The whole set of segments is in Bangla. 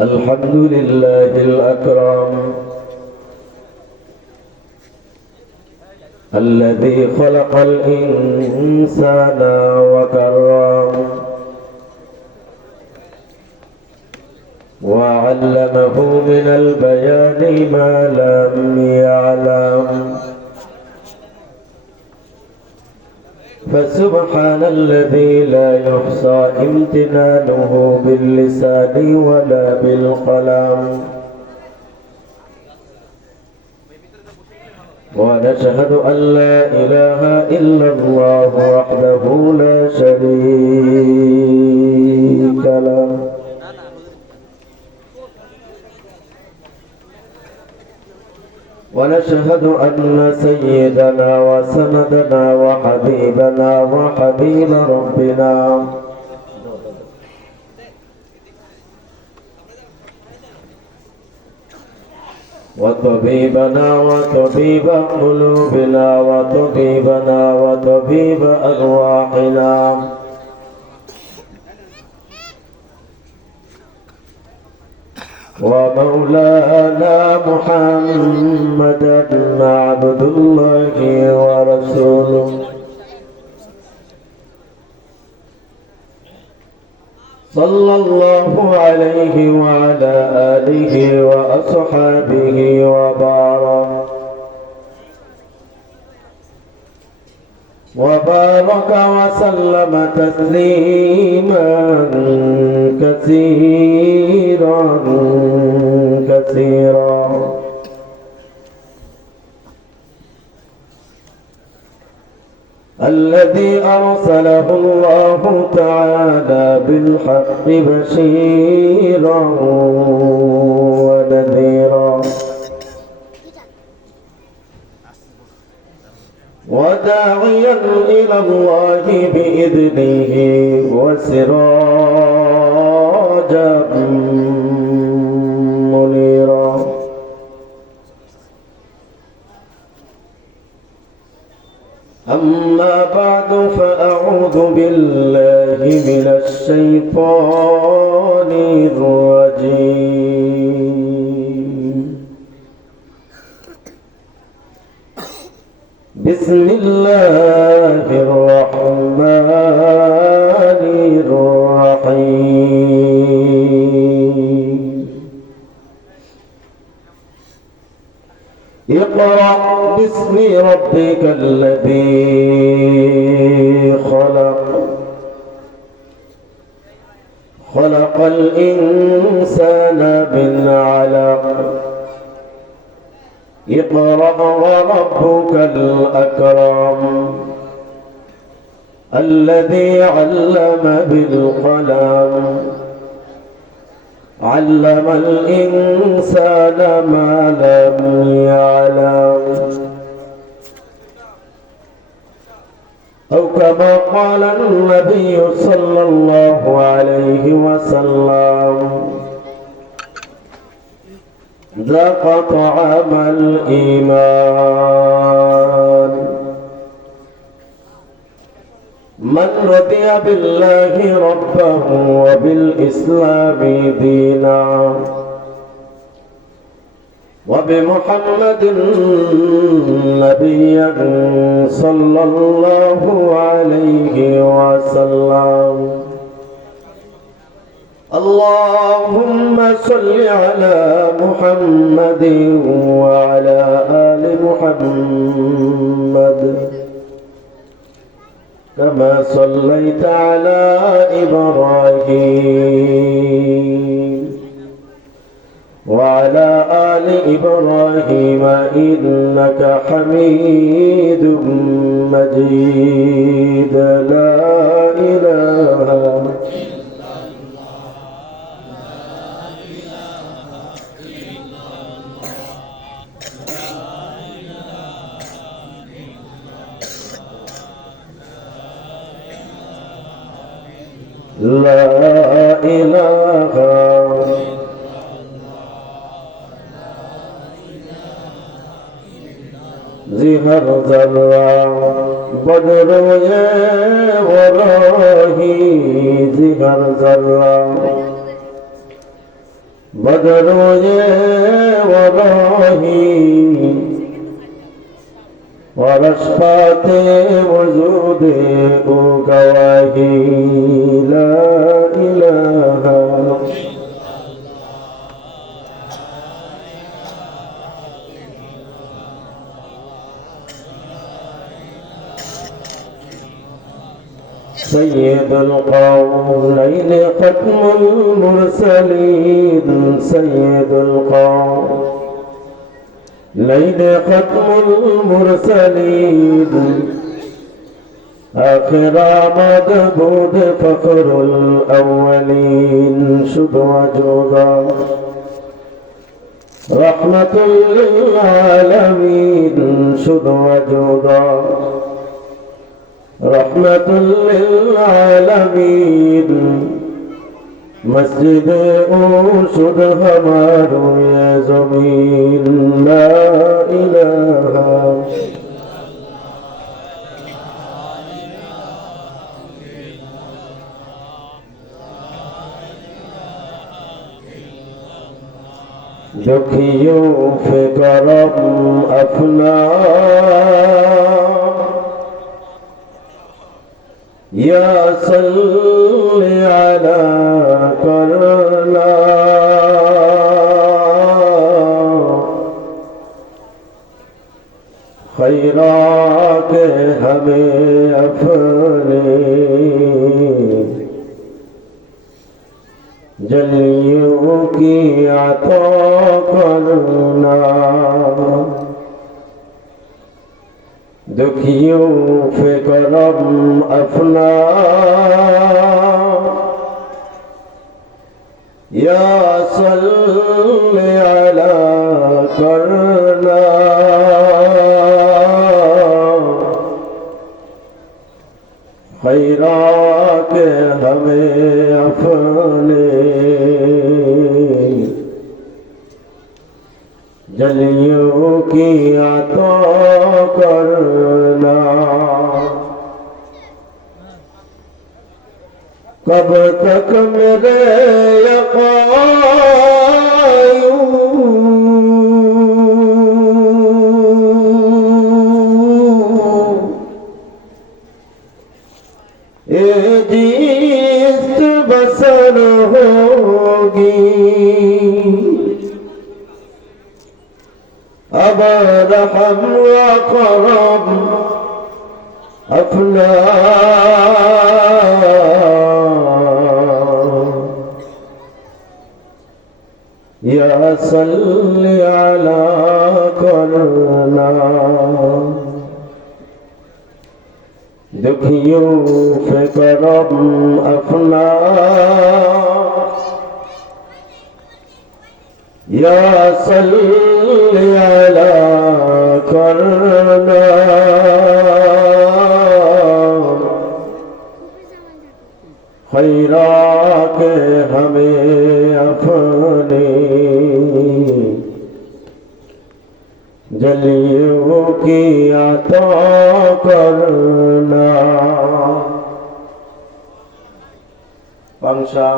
الحمد لله الأكرم الذي خلق الإنسان وكرم وعلمه من البيان ما لم يعلم فسبحان الذي لا يحصى امتنانه باللسان ولا بالقلم ونشهد أن لا إله إلا الله وحده لا شريك له ونشهد أن سيدنا وسندنا وحبيبنا وحبيب ربنا وطبيبنا وطبيب قلوبنا وطبيبنا وطبيب أرواحنا ومولانا محمدا عبد الله ورسوله صلى الله عليه وعلى آله وأصحابه وبارك وسلم تسليما كثيرا كثيرا الذي أرسله الله تعالى بالحق بشيرا ونذيرا وداعيا إلى الله بإذنه وسراجا منيرا أما بعد فأعوذ بالله من الشيطان الرجيم بسم الله الرحمن الرحيم اقرأ باسم ربك الذي خلق الإنسان من علق اقرأ وربك الأكرم الذي علم بالقلم علم الإنسان ما لم يعلم أو كما قال النبي صلى الله عليه وسلم ذاق طعم الإيمان من رضي بالله ربه وبالإسلام دينا وبمحمد نبيا صلى الله عليه وسلم اللهم صل على محمد وعلى آل محمد كما صليت على إبراهيم وعلى آل إبراهيم إنك حميد مجيد لا إله لا إله زهر ذرا بدر وراهي زهر ذرا بدروي وراهي ورشفات وجود وكواهي لا إله سيد القولين ختم المرسلين سيد القولين ختم المرسلين آخر مدبود فخر الأولين شد وجودا رحمة للعالمين شد وجودا رحمة للعالمين مسجد أوشد हमारो ये ज़मीन ला इलाहा दुखियों पे करम अपना या सल्ली अला करना खैरात हमें अपने जलियों की अता करना दुखियों पे करम अपना या सल्ली अला करना खैरात हमें अपने जलियों की अता करना कब तक मेरे यक़ायूं ये जिस्त बसर होगी अब रहम व करम अपना या सल्ली अला करना दुखियों पे करम अपना या सल्ली अला करना खैरात हमें अपने जलियों की अता करना पांशा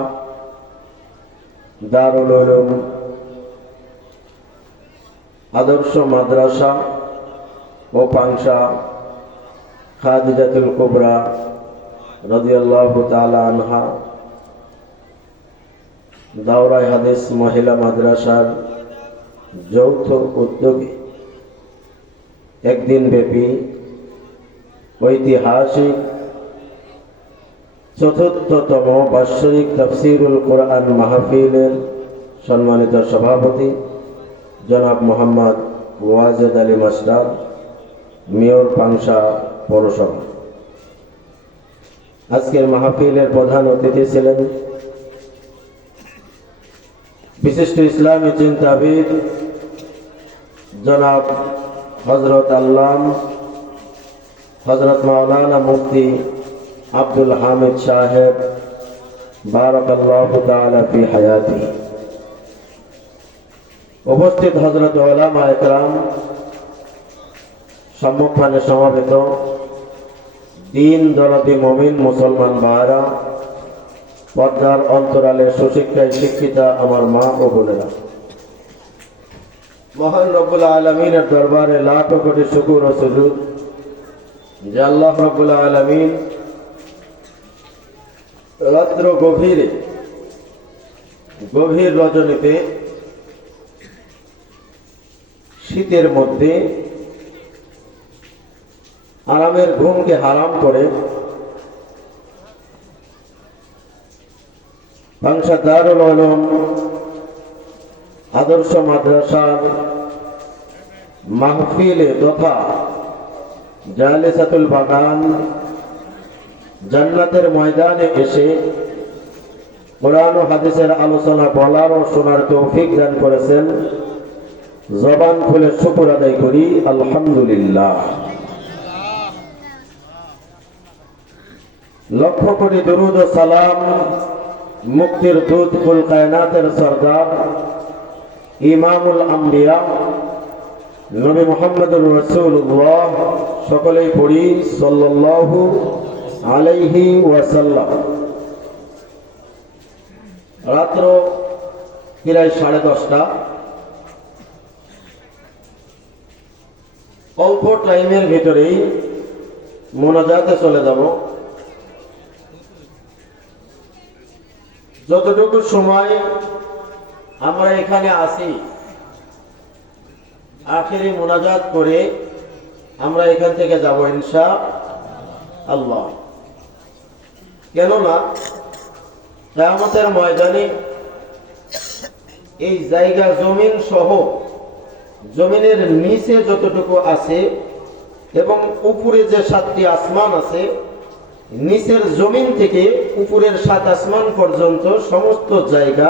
दारुल उलूम आदर्श माद्रासा ও পাংশা খাদিজাতুল কুবরা রাদিয়াল্লাহু তাআলা আনহা দাওরায়ে হাদিস মহিলা মাদ্রাসার যৌথ উদ্যোগে একদিন ব্যাপী ঐতিহাসিক চতুর্থতম বার্ষিক তাফসীরুল কোরআন মাহফিলের সম্মানিত সভাপতি জনাব মোহাম্মদ ওয়াজেদ আলী মাস্টার মেয়র পাংশা পৌরসভা আজকের মাহফিলের প্রধান অতিথি ছিলেন বিশিষ্ট ইসলামী চিন্তাবিদ জনাব হযরত আল্লাম হযরত মাওলানা মুফতি আব্দুল হামিদ সাহেব বারাকাল্লাহু তাআলা ফি হায়াতি উপস্থিত হযরত উলামা ইকরাম সম্মুখপানে সমবেত দিন দরদি মুমিন মুসলমান ভাইরা পর্দার অন্তরালে সুশিক্ষায় শিক্ষিতা আমার মা ও বোনেরা, মহান রব্বুল আলামিনের দরবারে লাখ কোটি শুকর ও সুজুদ যে আল্লাহ রব্বুল আলামিন রাত্র গভীর রজনীতে শীতের মধ্যে আরামের ঘুমকে হারাম করে বাংশা দারুল উলুম আদর্শ মাদ্রাসার মাহফিলে তথা জালিসাতুল বাগান জান্নাতের ময়দানে এসে কোরআন ও হাদিসের আলোচনা বলার ও শোনার তৌফিক দান করেছেন। জবান খুলে শুকর আদায় করি আলহামদুলিল্লাহ। লক্ষ কোটি দুরুদ ও সালাম মুক্তির দূত কুল কায়নাতের সরদার ইমামুল আম্বিয়া নবী মুহাম্মদুর রাসূলুল্লাহ সকলেই পড়ি সাল্লাল্লাহু আলাইহি ওয়াসাল্লাম। রাত্র প্রায় 10:30। অল্প টাইমের ভিতরেই মোনাজাতে চলে যাব। যতটুকু সময় আমরা এখানে আসি আখেরি মোনাজাত করে আমরা এখান থেকে যাব ইনশাআল্লাহ। কেননা কিয়ামতের ময়দানে এই জায়গা জমিন সহ জমিনের নিচে যতটুকু আছে এবং উপরে যে 7টি আসমান আছে, নিচের জমিন থেকে উপরের 7 আসমান পর্যন্ত সমস্ত জায়গা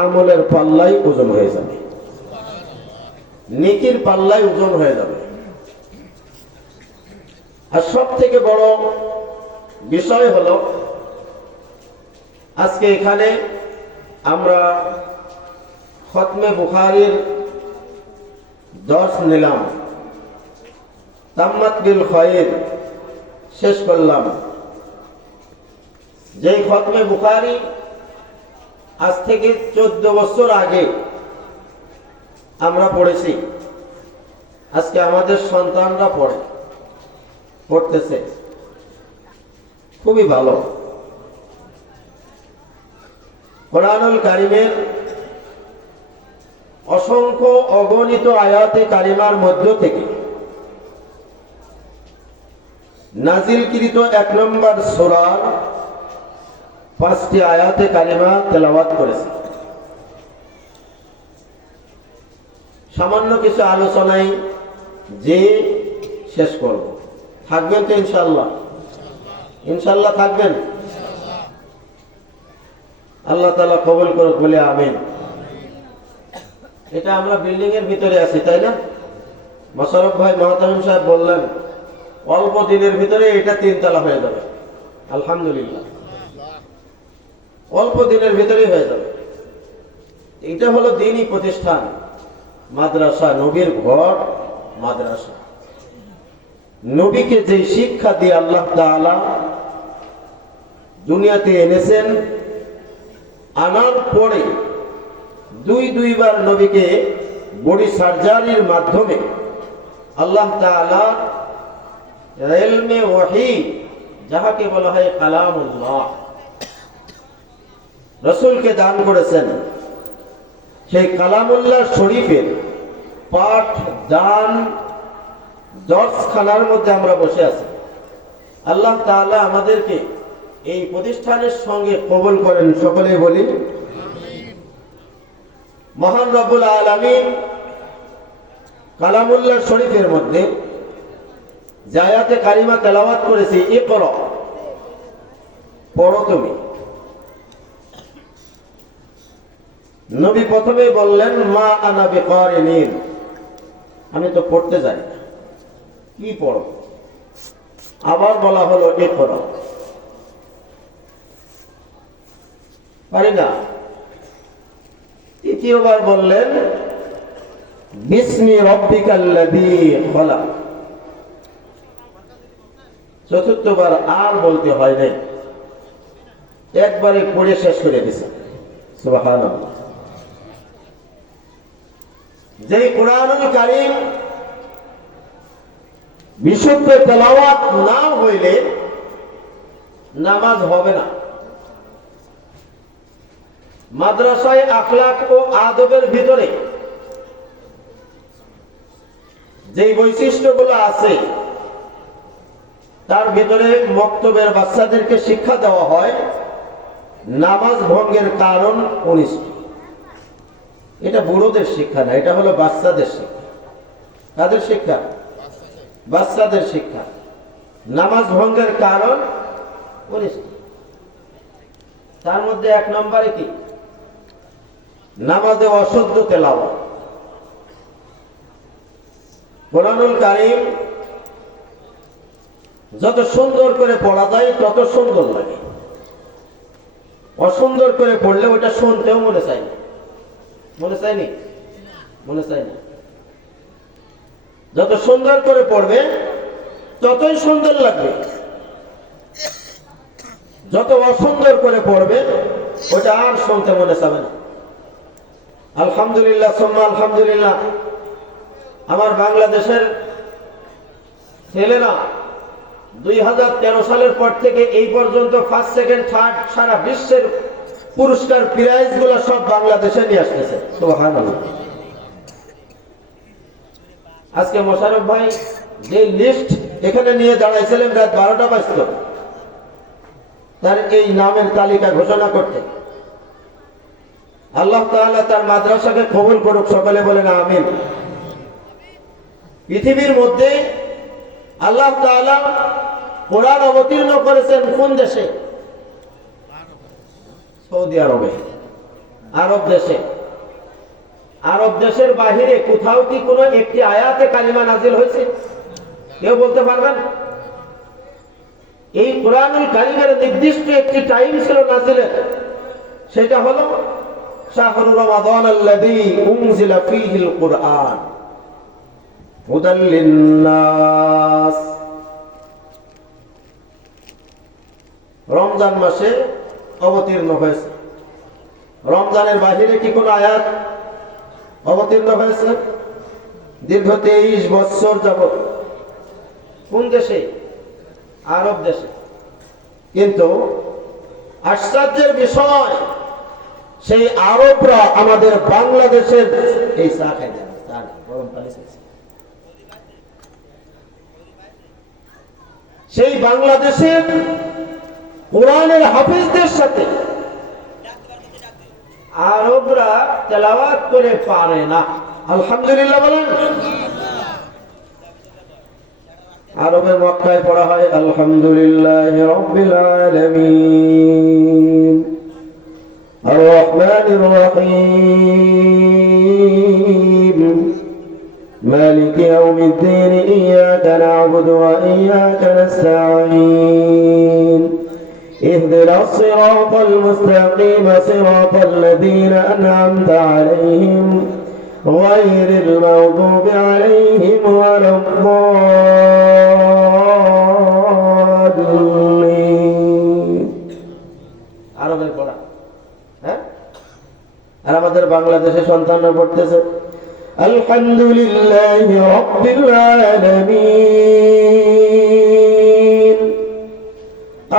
আমলের পাল্লাই ওজন হয়ে যাবে, নেকির পাল্লাই ওজন হয়ে যাবে। আর সব থেকে বড় বিষয় হলো আজকে এখানে আমরা খতমে বুখারীর দর্স নিলাম, তাম্মাত বিল খায়র শেষ করলাম। যেই খতমে বুখারী আজ থেকে 14 বছর আগে আমরা পড়েছি, আজকে আমাদের সন্তানরা পড়তেছে। খুবই ভালো। কোরআনুল কারীমের অসংখ্য অগণিত আয়াতে কারিমার মধ্য থেকে নাজিলকৃত 1 নম্বর সূরার 5টি আয়াতে কারিমা তেলাওয়াত করেছে। সামান্য কিছু আলোচনায় যে শেষ করব। থাকবেন তো ইনশাআল্লাহ? ইনশাআল্লাহ থাকবেন। আল্লাহ তাআলা কবুল করুক বলে আমিন। এটা আমরা বিল্ডিং এর ভিতরে আছি, তাই না? মোশাররফ ভাই মাহতামিম সাহেব বললেন অল্প দিনের ভিতরে এটা 3 তলা হয়ে যাবে। আলহামদুলিল্লাহ, অল্প দিনের ভিতরেই হয়ে যাবে। এটা হলো দ্বীনি প্রতিষ্ঠান, মাদ্রাসা, নবীর ঘর মাদ্রাসা। নবীকে যে শিক্ষা দিয়ে আল্লাহ তাআলা দুনিয়াতে এনেছেন, আনার পরে দুইবার নবীকে বডি সার্জারির মাধ্যমে আল্লাহ তাআলা ইলমে ওয়াহী, যাহাকে বলা হয় কালামুল্লাহ, রাসূলকে দান করেছেন। সেই কালামুল্লাহ শরীফের পাঠ দান দর্শখানার মধ্যে আমরা বসে আছি। আল্লাহ তাআলা আমাদেরকে এই প্রতিষ্ঠানের সঙ্গে কবুল করেন, সকলেই বলি মহান রব্বুল আলামিন কালামুল্লাহ শরীফের মধ্যে যে আয়াতে কারিমা তেলাওয়াত করেছি, ইকরা, পড়ো তুমি। নবী প্রথমেই বললেন মা আনা বিকারিন, আমি তো পড়তে জানি না, কি পড়ো? আবার বলা হলো ইকরা, পারি না। তৃতীয়বার বললেন বিসমি রাব্বিকাল্লাযী খলাক। চতুর্থবার আর বলতে হয় নাই। একবারে পড়ে শেষ করে দিছে। সুবহানাল্লাহ। যেই কোরআনুল কারীম বিশুদ্ধ তেলাওয়াত না হইলে নামাজ হবে না। মাদ্রাসায় আখলাক ও আদবের ভিতরে যেই বৈশিষ্ট্যগুলো আছে তার ভিতরে মক্তবের বাচ্চাদেরকে শিক্ষা দেওয়া হয় নামাজ ভঙ্গের কারণ 19টি। এটা বুড়োদের শিক্ষা না, এটা হলো বাচ্চাদের শিক্ষা। কাদের শিক্ষা? বাচ্চাদের শিক্ষা। নামাজ ভঙ্গের কারণ 19টি। তার মধ্যে 1 নম্বরে কি? নামাজে অশুদ্ধ তেলাওয়াত। কোরআনুল কারীম যত সুন্দর করে পড়া যায় তত সুন্দর লাগে। অসুন্দর করে পড়লে ওটা শুনতেও মনে চায় না। মনে চায়নি? মনে চায় না। যত সুন্দর করে পড়বে ততই সুন্দর লাগবে। যত অসুন্দর করে পড়বে ওটা আর শুনতে মনে চাবে না। আলহামদুলিল্লাহ সুম্মা আলহামদুলিল্লাহ, আমার বাংলাদেশের ছেলেরা 2013 সালের পর থেকে এই পর্যন্ত ফার্স্ট, সেকেন্ড, থার্ড সারা বিশ্বের পুরস্কার প্রাইজ গুলো সব বাংলাদেশে নিয়ে আসতেছে। সুবহানাল্লাহ। আজকে মোশাররফ ভাই যে লিস্ট এখানে নিয়ে দাঁড়াইছিলেন রাত 12টা বাজত তার এই নামের তালিকা ঘোষণা করতে। আল্লাহ তাআলা তার মাদ্রাসাকে কবুল করুক, সকলে বলেন আমিন। পৃথিবীর মধ্যে আল্লাহ তাআলা কোরআন অবতীর্ণ করেছেন কোন দেশে? সৌদি আরবে, আরব দেশে। আরব দেশের বাহিরে কোথাও কি কোনো একটি আয়াতে কালিমা নাজিল হয়েছে? কেউ বলতে পারবেন? এই কোরআনুল কারীমের নির্দিষ্ট একটি টাইম ছিল নাজিলের, সেটা হলো শাহরু রমাদান আল্লাযী উনজিলা ফীহিল কুরআন হুদাল লিন্নাস। রমজান মাসে অবতীর্ণ হয়েছে। রমজানের বাহিরে কি কোনো আয়াত অবতীর্ণ হয়েছে? দীর্ঘ 23 বছর যাবত। কোন দেশে? আরব দেশে। কিন্তু আশ্চর্যের বিষয়, সেই আরবরা আমাদের বাংলাদেশের এই চা খাই দেন, গরম পানি চাইছে, সেই বাংলাদেশের কোরআনের হাফিজদের সাথে আরবরা তেলাওয়াত করে পারে না। আলহামদুলিল্লাহ বলেন। আরবে মক্কায় পড়া হয় আলহামদুলিল্লাহি রাব্বিল আলামিন আর রহমানির রহিম মালিকি ইয়াউমিদ্দিন ইয়্যাকা না'বুদু ওয়া ইয়্যাকা নাস্তাঈন اهدنا الصراط المستقيم صراط الذين أنعمت عليهم غير المغضوب عليهم ولا الضالين। আরবের পড়া, হ্যাঁ? আর আমাদের বাংলাদেশের সন্তানরা পড়তেছে আলহামদুলিল্লাহি রাব্বিল আলামিন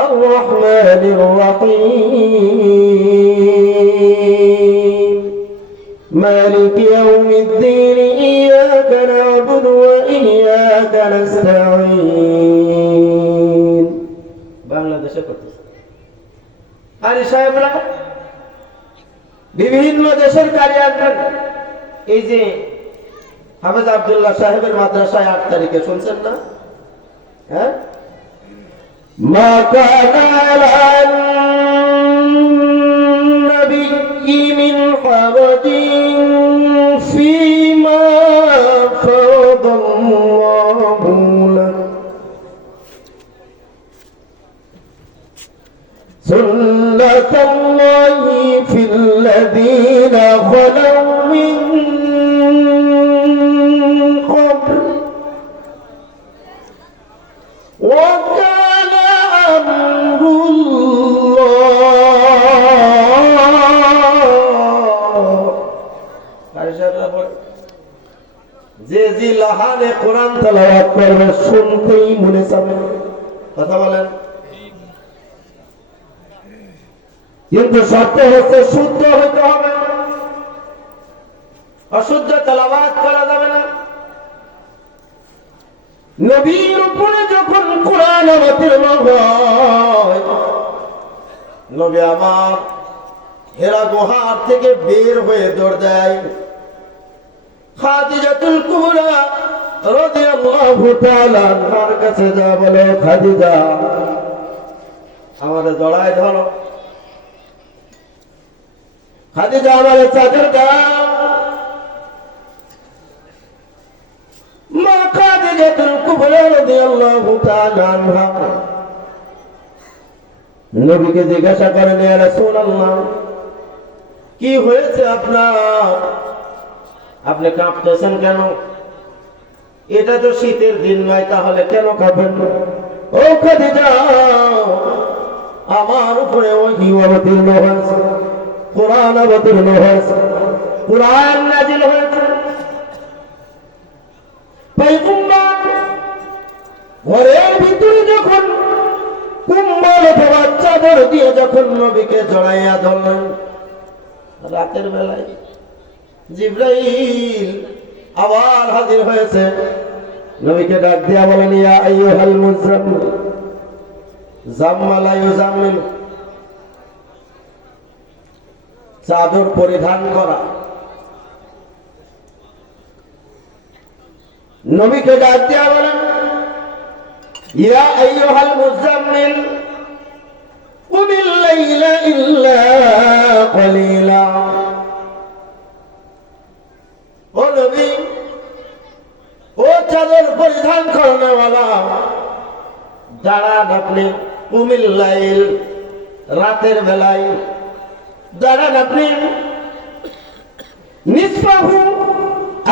الرحمن الرحيم مالك يوم الدين إياك نعبد وإياك نستعين। বাংলাদেশে করতেছে। আর সাহেবরা বিভিন্ন দেশের কারি আসবেন। এই যে হাফেজ আব্দুল্লাহ সাহেবের মাদ্রাসায় 8 তারিখে শুনছেন না? হ্যাঁ, ما كان على النبي من حرج فيما فرض الله له سنة الله في الذين خلوا من قبل وكان أمر الله কানে কোরআন তেলাওয়াত করবে, শুনতেই মনে চাবে। কথা বলেন। কিন্তু শর্ত হচ্ছে শুদ্ধ হইতে হবে, অশুদ্ধ তেলাওয়াত করা যাবে না। নবীর উপরে যখন কোরআন অবতীর্ণ হয়, নবী আমার হেরা গুহার থেকে বের হয়ে দৌড় দেয়। খাদিজাতুল কুবরা রাদিয়াল্লাহু তাআলা আনহার কাছে যা বলে, খাদিজা আমাদের জড়ায় ধরো, খাদিজা আমাদের চাদর দাও। মা খাদিজাতুল কুবরা রাদিয়াল্লাহু তাআলা আনহা নবীকে জিজ্ঞাসা করেন, ইয়া রাসূলুল্লাহ, কি হয়েছে আপনার? আপনি কাঁপতেছেন কেন? এটা তো শীতের দিন নয়, তাহলে কেন কাঁপেন? ও খাদিজা, আমার উপরে ওহী অবতীর্ণ হয়েছে, কোরআন অবতীর্ণ হয়েছে, কোরআন নাযিল হয়েছে। পয়গম্বর ঘরের ভিতরে যখন কুম্বল অথবা চাদর দিয়ে যখন নবীকে জড়াইয়া ধরলেন, রাতের বেলায় জিবরাইল আবার হাজির হয়েছে। নবীকে ডাক দিয়া বলেন, ইয়া আইয়ুহাল মুজাম্মিল, জাম্মালা ইউজাম্মিল, চাদর পরিধান করা। নবীকে ডাক দিয়া বলেন, ইয়া আইয়ুহাল মুজাম্মিল কুমিল লাইলা ইল্লা কলিলা। ও নবী, ও চাদর পরিধান করনেওয়ালা, দাঁড়ান আপনি। কুমিল লাইল, রাতের বেলায় দাঁড়ান আপনি। নিসফাহু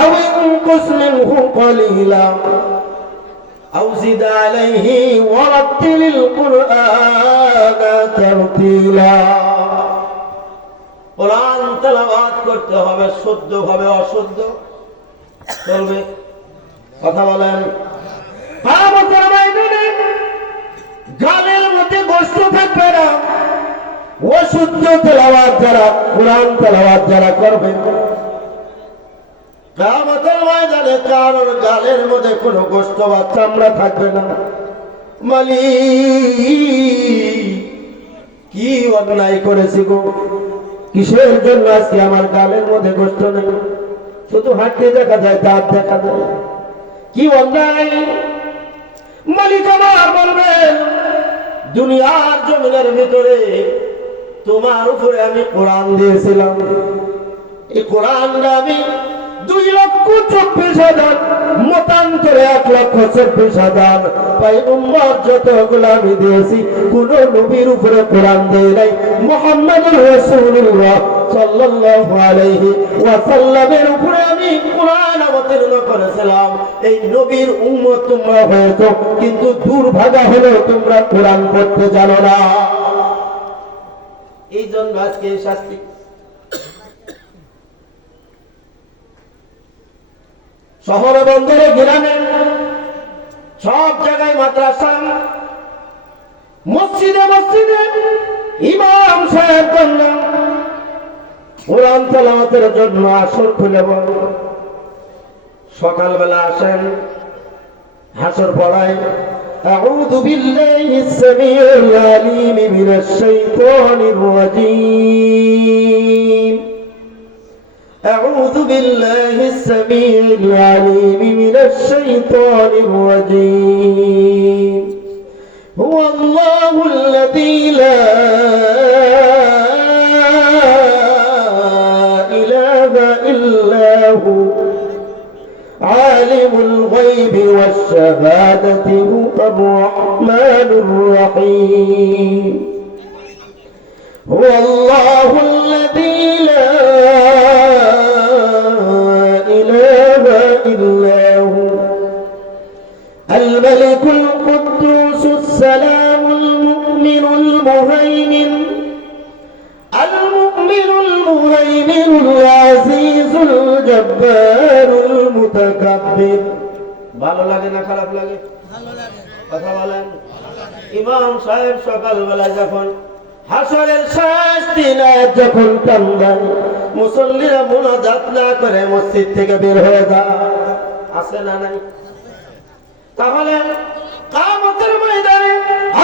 আও ইনকুস মিনহু কলিলা আও জিদ আলাইহি ওয়ারাত্তিলিল কুরআনা তারতিলা। কোরআন তেলাওয়াত করতে হবে শুদ্ধভাবে, অশুদ্ধ চলবে। কথা বলেন। গালের মধ্যে গোশত থাকবে না। অশুদ্ধ তেলাওয়াত যারা, কোরআন তেলাওয়াত যারা করবে, কিয়ামতের ময়দানে কারোর গালের মধ্যে কোনো গোশত বা চামড়া থাকবে না। মালিক, কি অন্যায় করেছি গো, কিসের জন্য আজকে আমার গালের মধ্যে গোশত নেই, শুধু হাঁটতে দেখা যায়, দাঁত দেখা যায়, কি অন্যায়। মালিক আমার বলবেন, দুনিয়ার জমিনের ভিতরে তোমার উপরে আমি কোরআন দিয়েছিলাম, এই কোরআনটা আমি 2,24,000 মতান্তরে 1,24,000 পয়গম্বর যতগুলো আমি দিয়েছি, কোন নবীর উপরে কোরআন দেই নাই। মুহাম্মদুর রাসূলুল্লাহ সাল্লাল্লাহু আলাইহি ওয়াসাল্লামের উপরে আমি কোরআন অবতীর্ণ করেছিলাম। এই নবীর উম্মত তোমরা হয়েছো, কিন্তু দুর্ভাগা হলো তোমরা কোরআন পড়তে জানো না। এই জন্য আজকে এই শাস্তি। শহরে বন্দরে গ্রামে সব জায়গায় মাদ্রাসা, মসজিদে মসজিদে ইমাম সাহেব বললেন কোরআন তেলাওয়াতের জন্য আসর খুলে বল। সকালবেলা আসেন, হাসর পড়ায় আউযু বিল্লাহিস সামিউল আলিম মিনাশ শাইতানির রাজীম। أعوذ بالله السميع العليم من الشيطان الرجيم. هو الله الذي لا إله إلا هو عالم الغيب والشهادة هو الرحمن الرحيم. هو الله الذي لا إله إلا هو الملك القدوس السلام المؤمن المهيمن العزيز الجبار المتكبر ভালো লাগে না খারাপ লাগে? কথা বলেন। ইমাম সাহেব সকালবেলা যখন হাসরের শেষ দিন যখন কান্দায়, মুসল্লিরা মুনাজাত না করে মসজিদ থেকে বের হয়ে যায়, আছে না নাই? তাহলে কিয়ামতের ময়দানে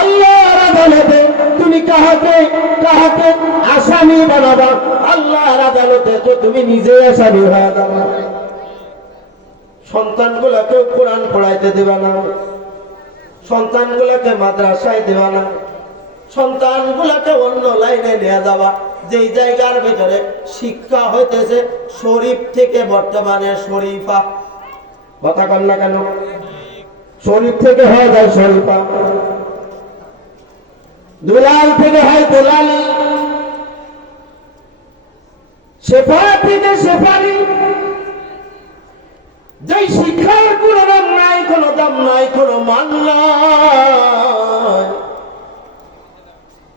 আল্লাহর আদালতে তুমি কাহাকে কাহাকে আসামি বানাবা? আল্লাহর আদালতে তো তুমি নিজে আসামি হয়ে যাবা। সন্তানগুলোকে কোরআন পড়াইতে দিবা না, সন্তানগুলোকে মাদ্রাসায় দিবা না, সন্তানগুলোকে অন্য লাইনে নিয়ে যাবা যেই জায়গার ভিতরে শিক্ষা হইতেছে শরীফ থেকে বর্তমানে শরীফা। কথা কন না কেন? শরীফ থেকে হয়ে যায় শরীফা, দুলাল থেকে হয় দুলালি, শেফা থেকে শেফালি। যেই শিক্ষার কোনো দাম নাই, কোনো দাম নাই, কোনো মান নাই,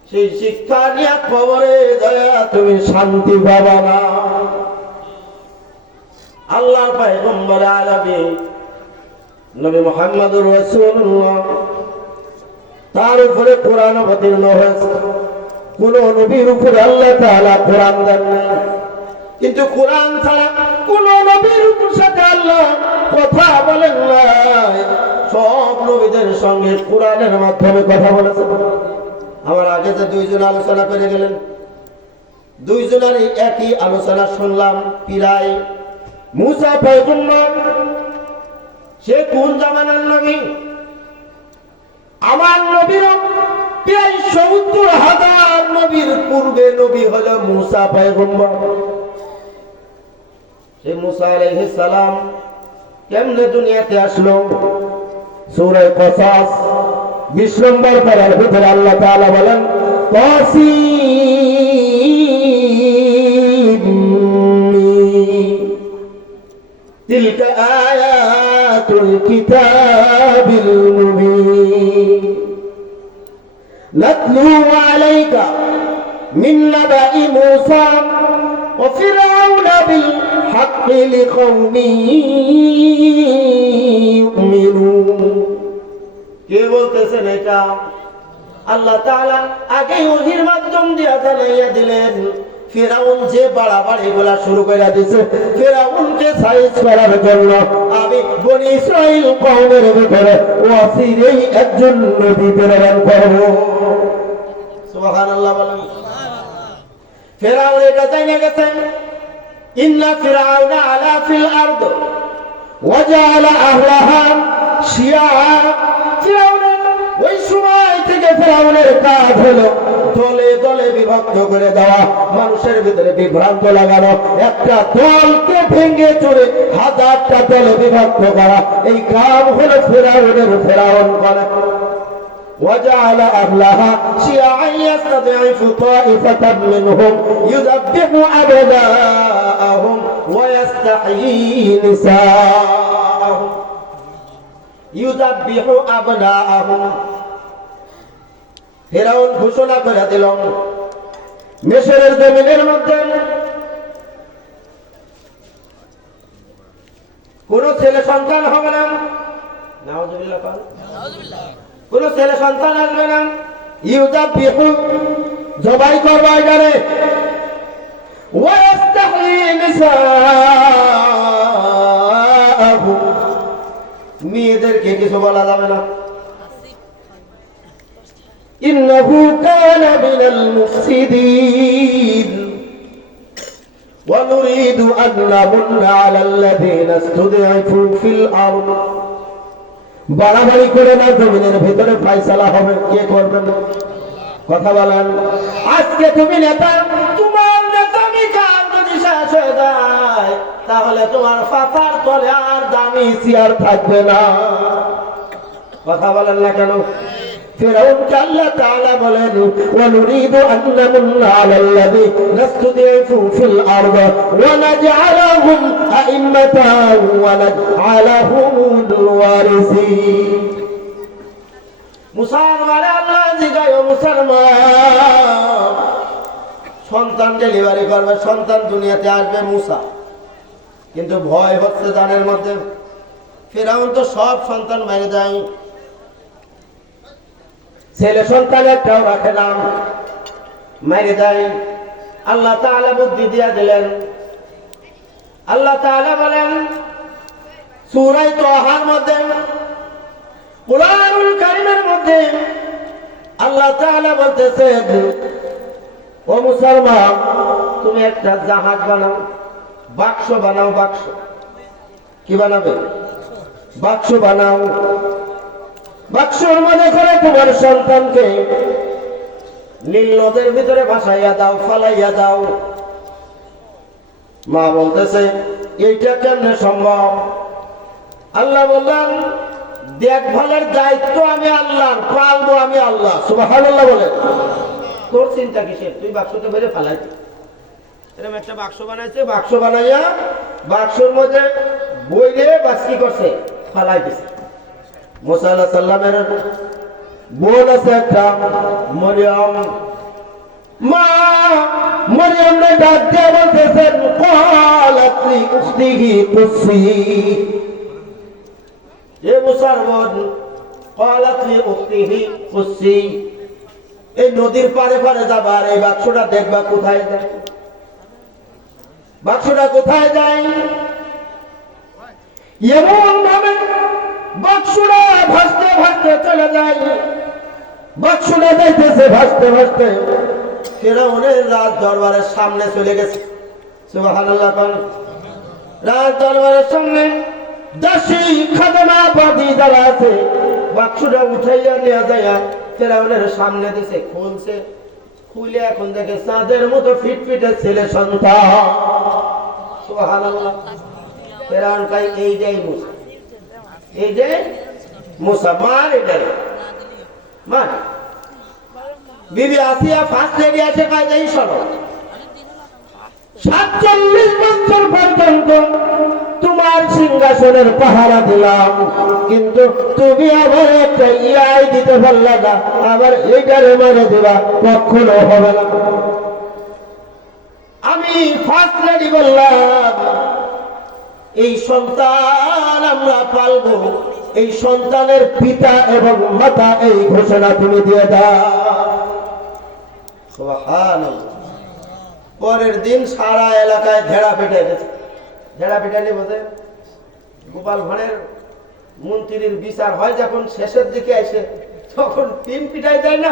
সেই শিক্ষা নিয়ে খবরে দয়া তুমি শান্তি পাবা না। আল্লাহর পয়গম্বর আলামিন নবী মুহাম্মদুর রাসূলুল্লাহ, তার উপরে কোরআন অবতীর্ণ হয়েছে। কোন নবীর উপরে আল্লাহ তাআলা কোরআন দেন নাই, কিন্তু কোরআন ছাড়া কোন নবীর সাথে আল্লাহ কথা বলেন নাই। সব নবীদের সঙ্গে কোরআনের মাধ্যমে কথা বলেছে। আমার আগে যে দুইজন আলোচনা করে গেলেন, দুইজনেরই একই আলোচনা শুনলাম। প্রায় মুসা পয়গম্বর, সে কোন জামানার নবী? আমার নবীর প্রায় ৭০,০০০ নবীর পূর্বে নবী হলো মুসা পয়গম্বর। সেই মুসা আলাইহিস সালাম কেমনে দুনিয়াতে আসলো? সূরা কসাস ২০ নম্বর পারার ভিতরে আল্লাহ তাআলা বলেন, তিলকা আয়াতুল কিতাবিল মুবিন নাতলু আলাইকা মিন নাবাই মূসা ওয়া ফিরআউনা বিল হাক্কি লিকাওমিন ইউমিনুন। কে বলতেছেন এটা? আল্লাহ তাআলা আগে ওহীর মাধ্যম দিয়ে জানাইয়া দিলেন। ফিরআউন যে বাড়াবাড়িগুলা শুরু করে দিয়েছে, ফিরআউনকে সাইজ করার জন্য আমি বনি ইসরাইল কওমের ভিতরে ওয়াসিরেই একজন নবী প্রেরণ করব। সুবহানাল্লাহ বলেন। ফিরআউন এটা জানে গেছেন, ইন্না ফিরআউনা আলা ফিল আরদ ওয়া জাআলা আহলাহা শিয়া। ফিরআউনের ওই সময় থেকে ফিরআউনের কাজ হলো দলে দলে বিভক্ত করে দেওয়া, মানুষের ভিতরে বিভ্রান্ত লাগানো, একটা দলকে ভেঙে চুরে হাজারটা দলে বিভক্ত করা। এই কাম হলো ফিরআউনের। ফিরআউন করে وجعل أهلها شيعا يستضعف طائفة منهم يذبح أبناءهم ويستحيي نساءهم يذبح أبناءهم। ফিরআউন ঘোষণা করে দিল, মিশরের জমিনের মধ্যে কোন ছেলে সন্তান হবে না। নাউযুবিল্লাহ, কোন ছেলে সন্তান আসবে না। ইউযাবিহু, জবাই করবে এখানে। ওয়াস্তাহয়ী নিসাআহু, মেয়েদেরকে কিছু বলা যাবে না। ইন্নাহু কানা মিনাল মুফসিদিন ওয়া নুরিদু আন নামুন্না আলাল্লাযীনা ইসতুদঈফু ফিল আরদ। বাড়াবাড়ি করে না, জমিনের ভিতরে ফয়সালা হবে। কে করবেন? কথা বলেন। আজকে তুমি নেতা, তোমার নেতামি কাজ যদি শেষ হয়ে যায়, তাহলে তোমার পাতার তলে আর দামি চেয়ার থাকবে না। কথা বলেন না কেন? ফিরআউনকে আল্লাহ তাআলা বলেন, ওয়া নুরিদু আন নামুন্না আলাল্লাযীনা ইসতুদঈফু ফিল আরদ ওয়া নাজআলাহুম আইম্মাতান ওয়া নাজআলাহুমুল ওয়ারিসিন। মুসলমানে আল্লাহ জিগায়, মুসলমান সন্তান ডেলিভারি করবে, সন্তান দুনিয়াতে আসবে মুসা, কিন্তু ভয় হচ্ছে জানের মধ্যে। ফেরাউন তো সব সন্তান মেরে দেয়, ছেলে সন্তান একটাও রাখে না, মেরে দেয়। আল্লাহ তাআলা বুদ্ধি দিয়া দিলেন। আল্লাহ তাআলা বলেন সূরা তাহার মধ্যে, কুরআনুল কারীমের মধ্যে আল্লাহ তাআলা বলতেছেন, ও মুসলমান, তুমি একটা জাহাজ বানাও, বাক্স বানাও। বাক্স কি বানাবে? বাক্স বানাও। বাক্সর মধ্যে করে তোমার সন্তানকে নীল নদের ভিতরে ভাসাইয়া দাও, ফালাইয়া দাও। মা বলতেছে এইটা কেমনে সম্ভব? আল্লাহ বললেন দেখভালের দায়িত্ব আমি আল্লাহর, পালবো আমি আল্লাহ। সুবহানাল্লাহ বলেন। তোর চিন্তা কিসের? তুই বাক্সতে বেরে ফালাই। এরকম একটা বাক্স বানাইছে, বাক্স বানাইয়া বাক্সর মধ্যে বইলে বাস কি করছে? ফালাই দিছে। মুসা আলাইহিস সালামের বোন আছে একটা, মরিয়ম। মা মরিয়মকে ডাক দিয়ে বলতেছেন, ক্বালাত লি উখতিহি কুসি, এ মুসার বোন, ক্বালাত লি উখতিহি কুসি, এই নদীর পারে পারে যাবা আর এই বাক্সটা দেখবা কোথায় যায়। বাক্সটা কোথায় যায়? এমন ভাবে বাক্সটা ভাসতে ভাসতে চলে যায়। বাক্সটা যাইতেছে ভাসতে ভাসতে ফিরআউনের রাজ দরবারের সামনে চলে গেছে। সুবহানাল্লাহ। রাজ দরবারের সামনে দাসী খাদেমা বাদী যারা আছে বাক্সটা উঠাইয়া নিয়ে যায় ফিরআউনের সামনে দিছে। খুলছে, খুলে এখন দেখে চাঁদের মতো ফিটফিটে ছেলে সন্তান। সুবহানাল্লাহ। ফিরআউন কই এইটাই মুসা, এইটাই মুসা, মার এটাই মার। বিবি আসিয়া ফার্স্ট লেডি আসে কয় যাই সরো, 47 বছর পর্যন্ত তোমার সিংহাসনের পাহারা দিলাম, কিন্তু তুমি আবার একটা ইয়াই দিতে পারলে না, আবার এইটারে মেরে দিবা, কখনো হবে না। আমি ফার্স্ট লেডি বললাম এই সন্তান আমরা পালবো, এই সন্তানের পিতা এবং মাতা এই ঘোষণা তুমি দিয়ে দাও। সুবহানাল্লাহ। পরের দিন সারা এলাকায় ঝেড়া পেটে গেছে। ঝেড়া পেটানি বোঝে? গোপাল ভাঁড়ের মন্ত্রীর বিচার হয় যখন শেষের দিকে আসে তখন তিন পিটাই দেয় না,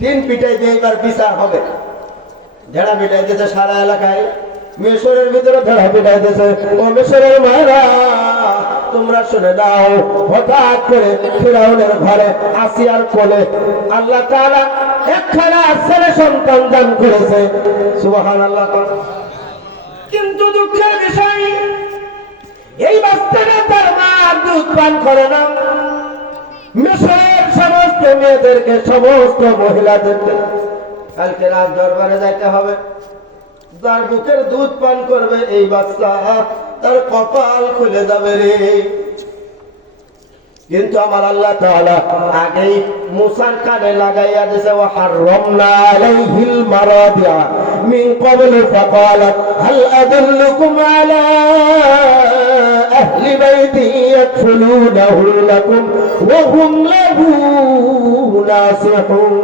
তিন পিটাই দিয়ে এবার বিচার হবে। ঝেড়া পিটাই দিয়েছে সারা এলাকায়, মিশরের ভিতরে ঝেড়া পিটাই দিয়েছে। ও মিশরের মায়েরা তোমরা শুনে দাও, হঠাৎ করে ফিরআউনের ঘরে আসিয়ার কোলে আল্লাহ তাআলা একখানা ছেলে সন্তান দান করেছে। সুবহানাল্লাহ। কিন্তু দুঃখের বিষয় এই বাচ্চাটা তার মার দুধ পান করে না। মিশরের সমস্ত মেয়েদেরকে, সমস্ত মহিলাদেরকে কালকে রাত দরবারে যাইতে হবে। যার বুকের দুধ পান করবে এই বাচ্চা তার কপাল খুলে যাবে রে। কিন্তু আমার আল্লাহ তাআলা আগেই মুসার কানে লাগাইয়া দিয়েছে, ওয়া হারামনা আলাইহিল মারাদিআ মিন ক্বাবলু ফাকালাত হাল আদাল্লুকুম আলা আহলি বাইতি ইয়াকফুলুনাহু লাকুম ওয়া হুম লাহু নাসিহুন।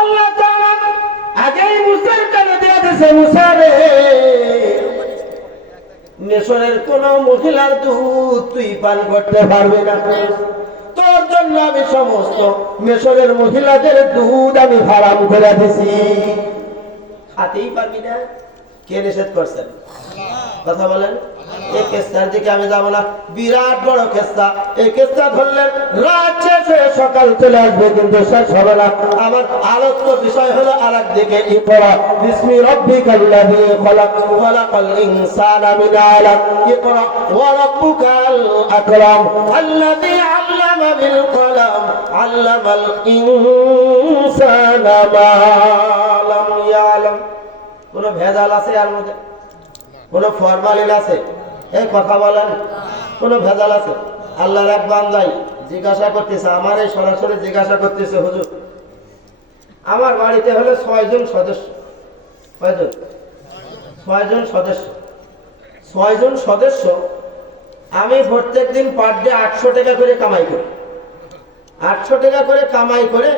আল্লাহ তাআলা আগেই মুসার কানে দিয়ে দিয়েছে, মুসা রে, মিশরের কোন মহিলার দুধ তুই পান করতে পারবি না। তোর জন্য আমি সমস্ত মিশরের মহিলাদের দুধ আমি হারাম করে দিছি। খাতেই পারবি না। কে নিষেধ করছেন? কথা বলেন। এই কেসটার দিকে আমি যাবো না, বিরাট বড় কেসটা। এই কেসটা ধরলেন রাত শেষে সকাল চলে আসবে, কিন্তু শেষ হবে না। আমার আলোচ্য বিষয় হলো আর একদিকে, ইকরা বিসমি রাব্বিকাল্লাযী খলাক, খলাকাল ইনসানা মিন আলাক, ইকরা ওয়া রাব্বুকাল আকরাম আল্লাযী আল্লামা বিল কলাম আল্লামাল ইনসানা মা লাম ইয়ালাম। কোন ভেজাল আছে এর মধ্যে? কোন ফরমালিন আছে? এই কথা বলেন, কোন ভেজাল আছে? আল্লাহর এক বান্দাই জিজ্ঞাসা করতেছে, আমার এই সরাসরি জিজ্ঞাসা করতেছে, হুজুর আমার বাড়িতে হলো 6 জন সদস্য। কয়জন? 6 জন সদস্য। 6 জন সদস্য আমি প্রত্যেক দিন পার ডে 800 টাকা করে কামাই করি। 800 টাকা করে কামাই করে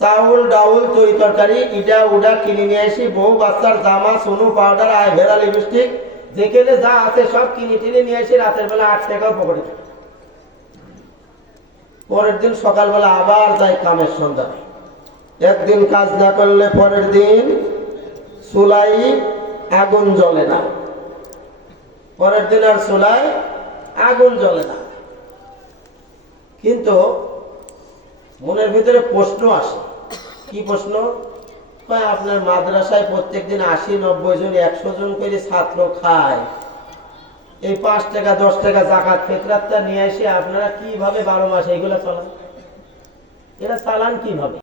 চাউল ডাউল তরি তরকারি ইডা উডা কিনে নিয়ে আসি, বউ বাচ্চার জামা সোনু পাউডার আইভেরা লিপস্টিক যেখানে যা আছে সব কিনে টিনে নিয়ে আসি। রাতের বেলা 8 টাকাও পকেটে থাকে। পরের দিন সকালবেলা আবার যাই কামের সন্ধানে। একদিন কাজ না করলে পরের দিন চুলাই আগুন জ্বলে না, পরের দিন আর চুলায় আগুন জ্বলে না। কিন্তু মনের ভিতরে প্রশ্ন আসে। কি প্রশ্ন? আপনার মাদ্রাসায় প্রত্যেকদিন 80-90 জন 100 জন করে ছাত্র খায়, এই 5 টাকা 10 টাকা জাকাত ফিতরাতটা নিয়ে এসে আপনারা কিভাবে 12 মাস এইগুলা চালান? এরা চালান কিভাবে?